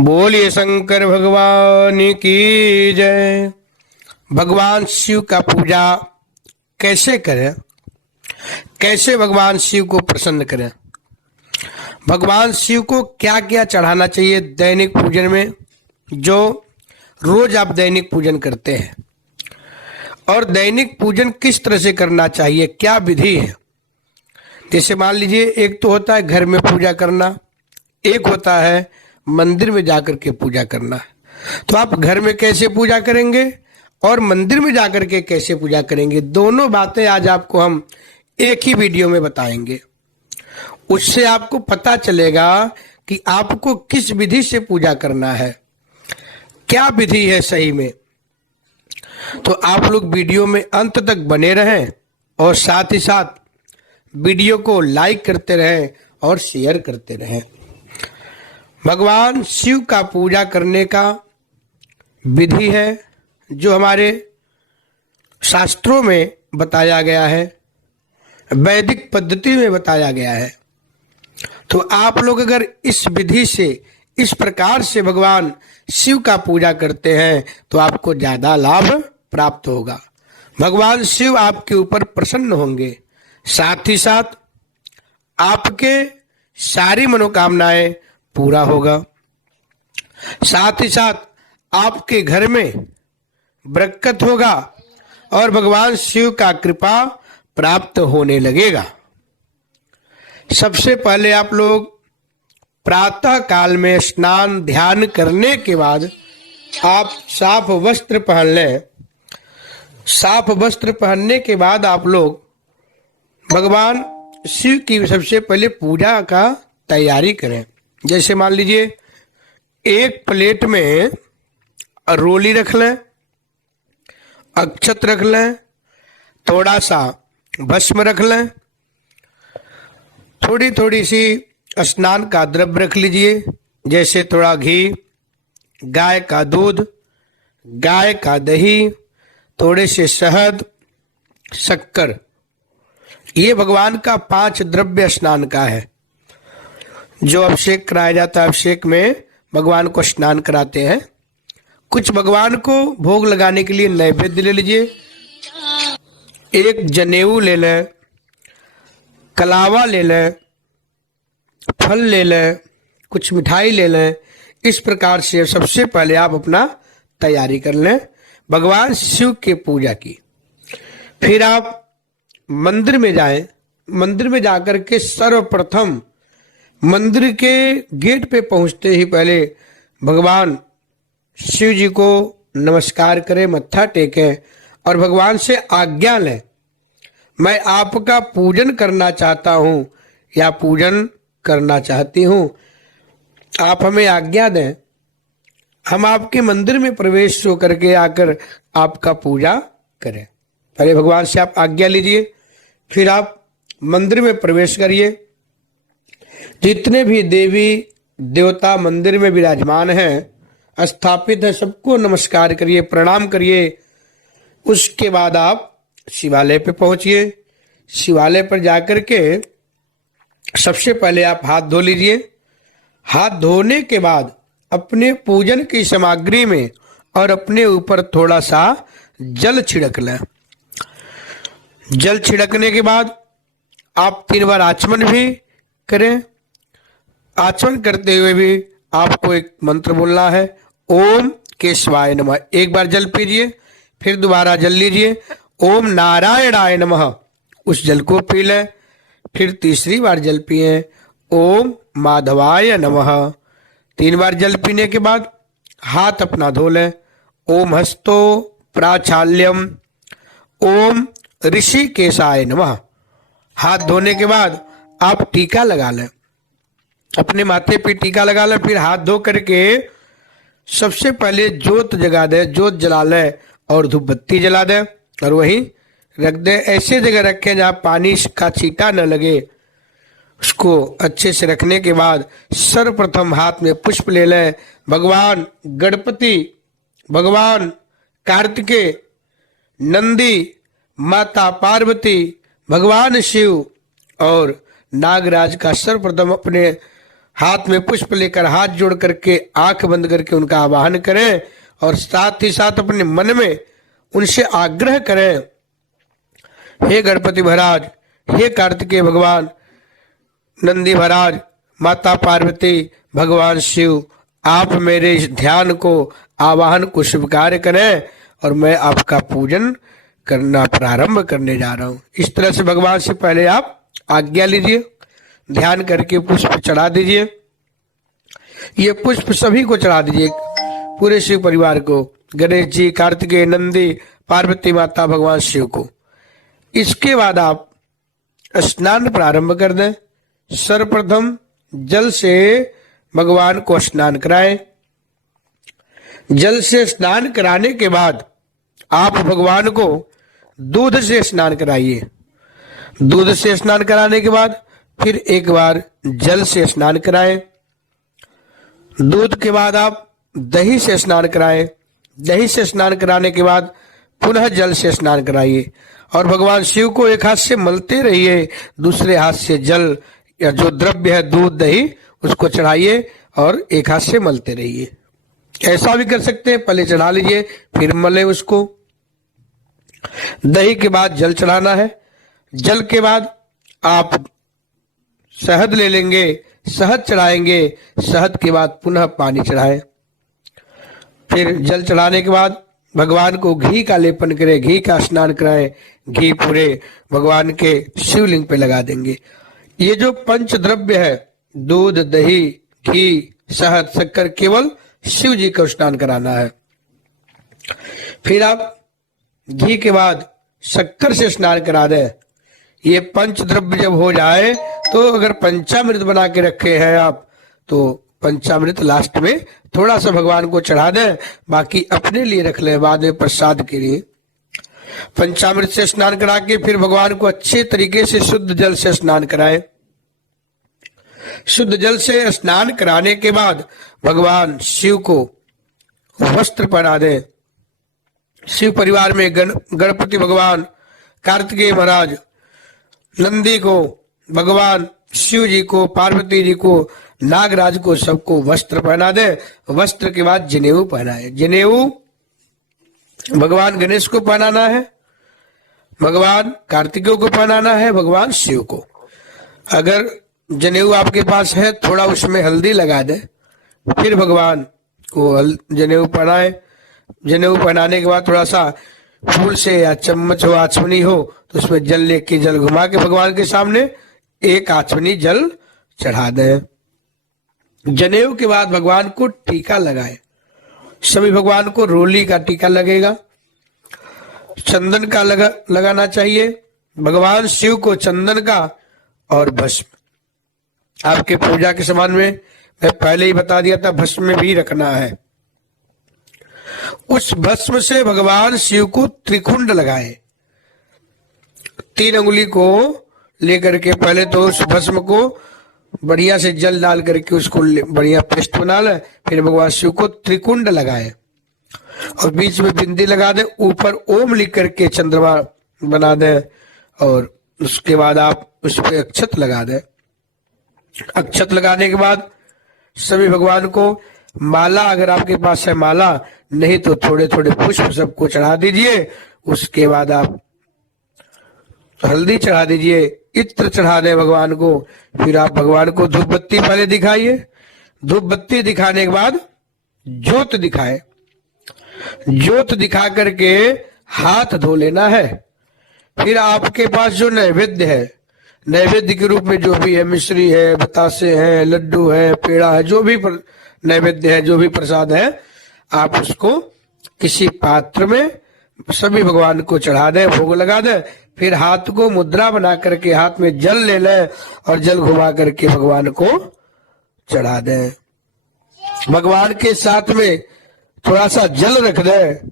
बोलिए शंकर भगवान की जय। भगवान शिव का पूजा कैसे करें, कैसे भगवान शिव को प्रसन्न करें, भगवान शिव को क्या क्या चढ़ाना चाहिए दैनिक पूजन में, जो रोज आप दैनिक पूजन करते हैं, और दैनिक पूजन किस तरह से करना चाहिए, क्या विधि है। जैसे मान लीजिए, एक तो होता है घर में पूजा करना, एक होता है मंदिर में जाकर के पूजा करना। तो आप घर में कैसे पूजा करेंगे और मंदिर में जाकर के कैसे पूजा करेंगे, दोनों बातें आज आपको हम एक ही वीडियो में बताएंगे। उससे आपको पता चलेगा कि आपको किस विधि से पूजा करना है, क्या विधि है सही में। तो आप लोग वीडियो में अंत तक बने रहें और साथ ही साथ वीडियो को लाइक करते रहें और शेयर करते रहें। भगवान शिव का पूजा करने का विधि है जो हमारे शास्त्रों में बताया गया है, वैदिक पद्धति में बताया गया है। तो आप लोग अगर इस विधि से, इस प्रकार से भगवान शिव का पूजा करते हैं तो आपको ज़्यादा लाभ प्राप्त होगा। भगवान शिव आपके ऊपर प्रसन्न होंगे, साथ ही साथ आपके सारी मनोकामनाएं पूरा होगा, साथ ही साथ आपके घर में बरकत होगा और भगवान शिव का कृपा प्राप्त होने लगेगा। सबसे पहले आप लोग प्रातः काल में स्नान ध्यान करने के बाद आप साफ वस्त्र पहन लें। साफ वस्त्र पहनने के बाद आप लोग भगवान शिव की सबसे पहले पूजा का तैयारी करें। जैसे मान लीजिए, एक प्लेट में रोली रख लें, अक्षत रख लें, थोड़ा सा भस्म रख लें, थोड़ी थोड़ी सी स्नान का द्रव्य रख लीजिए, जैसे थोड़ा घी, गाय का दूध, गाय का दही, थोड़े से शहद, शक्कर। ये भगवान का 5 द्रव्य स्नान का है। जो अभिषेक कराया जाता है, अभिषेक में भगवान को स्नान कराते हैं। कुछ भगवान को भोग लगाने के लिए नैवेद्य ले लीजिए। एक जनेऊ ले लें, कलावा ले लें, फल ले लें, कुछ मिठाई ले लें। इस प्रकार से सबसे पहले आप अपना तैयारी कर लें भगवान शिव के पूजा की। फिर आप मंदिर में जाएं। मंदिर में जाकर के सर्वप्रथम मंदिर के गेट पे पहुंचते ही पहले भगवान शिव जी को नमस्कार करें, मत्था टेकें और भगवान से आज्ञा लें, मैं आपका पूजन करना चाहता हूं या पूजन करना चाहती हूं, आप हमें आज्ञा दें, हम आपके मंदिर में प्रवेश होकर के आकर आपका पूजा करें। पहले भगवान से आप आज्ञा लीजिए, फिर आप मंदिर में प्रवेश करिए। जितने भी देवी देवता मंदिर में विराजमान हैं, स्थापित है, सबको नमस्कार करिए, प्रणाम करिए। उसके बाद आप शिवालय पे पहुंचिए। शिवालय पर जाकर के सबसे पहले आप हाथ धो लीजिए। हाथ धोने के बाद अपने पूजन की सामग्री में और अपने ऊपर थोड़ा सा जल छिड़क लें। जल छिड़कने के बाद आप 3 बार आचमन भी करें। आचमन करते हुए भी आपको एक मंत्र बोलना है, ओम केशवाय नमः। एक बार जल पीजिए, फिर दोबारा जल लीजिए, ओम नारायणाय नमः, उस जल को पी लें। फिर तीसरी बार जल पिए, ओम माधवाय नमः। 3 बार जल पीने के बाद हाथ अपना धो लें। ओम हस्तो प्राचाल्यम, ओम ऋषिकेशाय नमः। हाथ धोने के बाद आप टीका लगा लें, अपने माथे पे टीका लगा लें। फिर हाथ धो करके सबसे पहले जोत जगा दें, जोत जला लें और धूप बत्ती जला दें और वहीं रख दें। ऐसे जगह रखें जहाँ पानी का छींटा न लगे। उसको अच्छे से रखने के बाद सर्वप्रथम हाथ में पुष्प ले लें। भगवान गणपति, भगवान कार्तिकेय, नंदी, माता पार्वती, भगवान शिव और नागराज का सर्वप्रथम अपने हाथ में पुष्प लेकर हाथ जोड़ करके आंख बंद करके उनका आवाहन करें और साथ ही साथ अपने मन में उनसे आग्रह करें, हे गणपति महाराज, हे कार्तिकेय भगवान, नंदी महाराज, माता पार्वती, भगवान शिव, आप मेरे इस ध्यान को, आवाहन को स्वीकार करें और मैं आपका पूजन करना प्रारंभ करने जा रहा हूं। इस तरह से भगवान से पहले आप आज्ञा लीजिए, ध्यान करके पुष्प चढ़ा दीजिए। ये पुष्प सभी को चढ़ा दीजिए, पूरे शिव परिवार को, गणेश जी, कार्तिकेय, नंदी, पार्वती माता, भगवान शिव को। इसके बाद आप स्नान प्रारंभ कर दें। सर्वप्रथम जल से भगवान को स्नान कराएं। जल से स्नान कराने के बाद आप भगवान को दूध से स्नान कराइए। दूध से स्नान कराने के बाद फिर एक बार जल से स्नान कराएं। दूध के बाद आप दही से स्नान कराएं। दही से स्नान कराने के बाद पुनः जल से स्नान कराइए और भगवान शिव को एक हाथ से मलते रहिए, दूसरे हाथ से जल या जो द्रव्य है दूध दही उसको चढ़ाइए और एक हाथ से मलते रहिए। ऐसा भी कर सकते हैं, पहले चढ़ा लीजिए फिर मले उसको। दही के बाद जल चढ़ाना है। जल के बाद आप शहद ले लेंगे, शहद चढ़ाएंगे। शहद के बाद पुनः पानी चढ़ाएं। फिर जल चढ़ाने के बाद भगवान को घी का लेपन करें, घी का स्नान कराएं। घी पूरे भगवान के शिवलिंग पे लगा देंगे। ये जो पंच द्रव्य है, दूध, दही, घी, शहद, शक्कर, केवल शिव जी को स्नान कराना है। फिर आप घी के बाद शक्कर से स्नान करा दें। ये पंच द्रव्य जब हो जाए तो अगर पंचामृत बना के रखे हैं आप तो पंचामृत लास्ट में थोड़ा सा भगवान को चढ़ा दें, बाकी अपने लिए रख लें बाद में प्रसाद के लिए। पंचामृत से स्नान करा के फिर भगवान को अच्छे तरीके से शुद्ध जल से स्नान कराएं। शुद्ध जल से स्नान कराने के बाद भगवान शिव को वस्त्र पहना दें। शिव परिवार में गणपति भगवान, कार्तिकेय महाराज, नंदी को, भगवान शिव जी को, पार्वती जी को, नागराज को, सबको वस्त्र पहना दे। वस्त्र के बाद जनेऊ पहनाए। जनेऊ भगवान गणेश को पहनाना है, भगवान कार्तिकेय को पहनाना है, भगवान शिव को। अगर जनेऊ आपके पास है थोड़ा उसमें हल्दी लगा दे, फिर भगवान को जनेऊ पहनाए। जनेऊ पहनाने के बाद थोड़ा सा फूल से या चम्मच हो, आचमनी हो तो उसमें जल लेके जल घुमा के भगवान के सामने एक आचमनी जल चढ़ा दें। जनेऊ के बाद भगवान को टीका लगाए। सभी भगवान को रोली का टीका लगेगा, चंदन का लगाना चाहिए। भगवान शिव को चंदन का और भस्म आपके पूजा के सामान में मैं पहले ही बता दिया था, भस्म में भी रखना है। उस भस्म से भगवान शिव को त्रिकुंड लगाए। 3 अंगुली को लेकर के पहले तो उस भस्म को बढ़िया से जल डाल करके उसको बढ़िया पेस्ट बना ले, फिर भगवान शिव को त्रिकुंड लगाए और बीच में बिंदी लगा दे, ऊपर ओम लिख करके चंद्रमा बना दे और उसके बाद आप उस पर अक्षत लगा दे। अक्षत लगाने के बाद सभी भगवान को माला, अगर आपके पास है माला, नहीं तो थोड़े थोड़े पुष्प सबको चढ़ा दीजिए। उसके बाद आप हल्दी चढ़ा दीजिए, इत्र चढ़ा दे भगवान को। फिर आप भगवान को धूप बत्ती पहले दिखाइए। धूप बत्ती दिखाने के बाद ज्योत दिखाए। ज्योत दिखा करके हाथ धो लेना है। फिर आपके पास जो नैवेद्य है, नैवेद्य के रूप में जो भी है, मिश्री है, बतासे हैं, लड्डू है, पेड़ा है, जो भी नैवेद्य है, जो भी प्रसाद है, आप उसको किसी पात्र में सभी भगवान को चढ़ा दें, भोग लगा दें। फिर हाथ को मुद्रा बना करके हाथ में जल ले लें और जल घुमा करके भगवान को चढ़ा दें। भगवान के साथ में थोड़ा सा जल रख दें।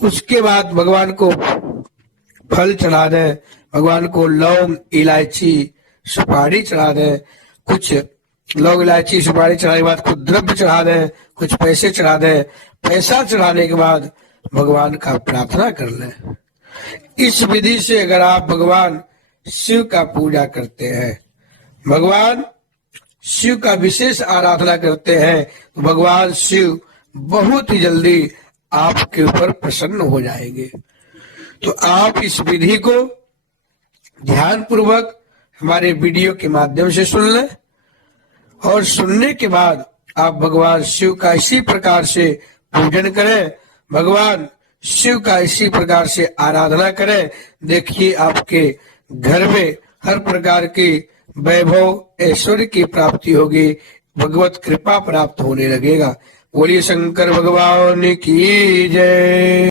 उसके बाद भगवान को फल चढ़ा दें। भगवान को लौंग, इलायची, सुपारी चढ़ा दें। कुछ लौंग, इलायची, सुपारी चढ़ाने के बाद कुछ द्रव्य चढ़ा दें, कुछ पैसे चढ़ा दें। पैसा चढ़ाने के बाद भगवान का प्रार्थना कर लें। इस विधि से अगर आप भगवान शिव का पूजा करते हैं, भगवान शिव का विशेष आराधना करते हैं तो भगवान शिव बहुत ही जल्दी आपके ऊपर प्रसन्न हो जाएंगे। तो आप इस विधि को ध्यान पूर्वक हमारे वीडियो के माध्यम से सुन लें और सुनने के बाद आप भगवान शिव का इसी प्रकार से पूजन करें, भगवान शिव का इसी प्रकार से आराधना करें। देखिए आपके घर में हर प्रकार की वैभव ऐश्वर्य की प्राप्ति होगी, भगवत कृपा प्राप्त होने लगेगा। बोलिए शंकर भगवान की जय।